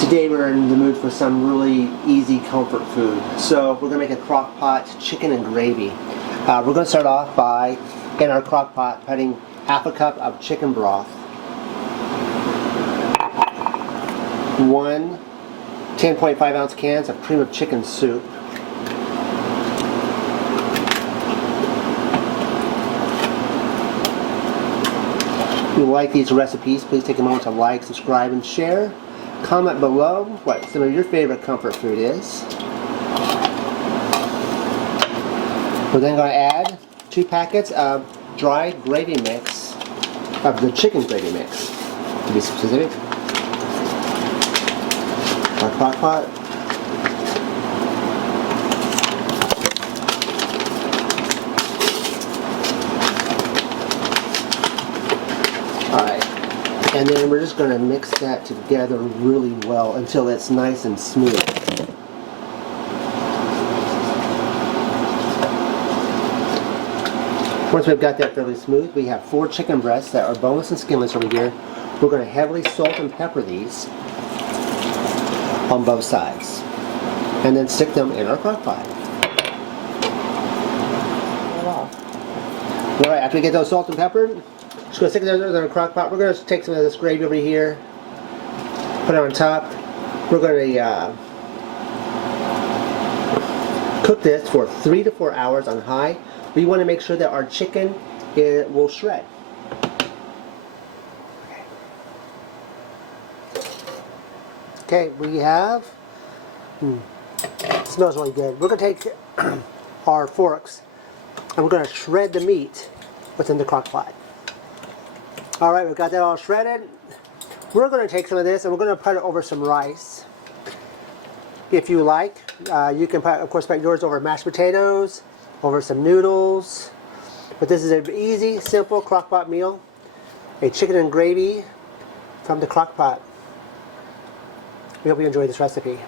Today we're in the mood for some really easy comfort food. So we're going to make a Crockpot Chicken and Gravy. We're going to start off by, in our Crockpot, putting half a cup of chicken broth, 1 10.5 ounce cans of cream of chicken soup, if you like these recipes, please take a moment to like, subscribe, and share. Comment below what some of your favorite comfort food is. We're then going to add 2 packets of dry gravy mix, of the chicken gravy mix, to be specific. Our Crockpot. Alright. And then we're just going to mix that together really well until it's nice and smooth. Once we've got that fairly smooth, we have 4 chicken breasts that are boneless and skinless over here. We're going to heavily salt and pepper these on both sides. And then stick them in our Crockpot. Alright, after we get those salt and peppered, just going to stick those in our Crockpot. We're going to take some of this gravy over here, put it on top. We're going to cook this for 3 to 4 hours on high. We want to make sure that our chicken will shred. Okay, we have, it smells really good. We're going to take our forks and we're going to shred the meat within the Crockpot. Alright, we've got that all shredded. We're going to take some of this and we're going to put it over some rice. If you like, you can put, of course, put yours over mashed potatoes, over some noodles. But this is an easy, simple Crockpot meal. A chicken and gravy from the Crockpot. We hope you enjoy this recipe.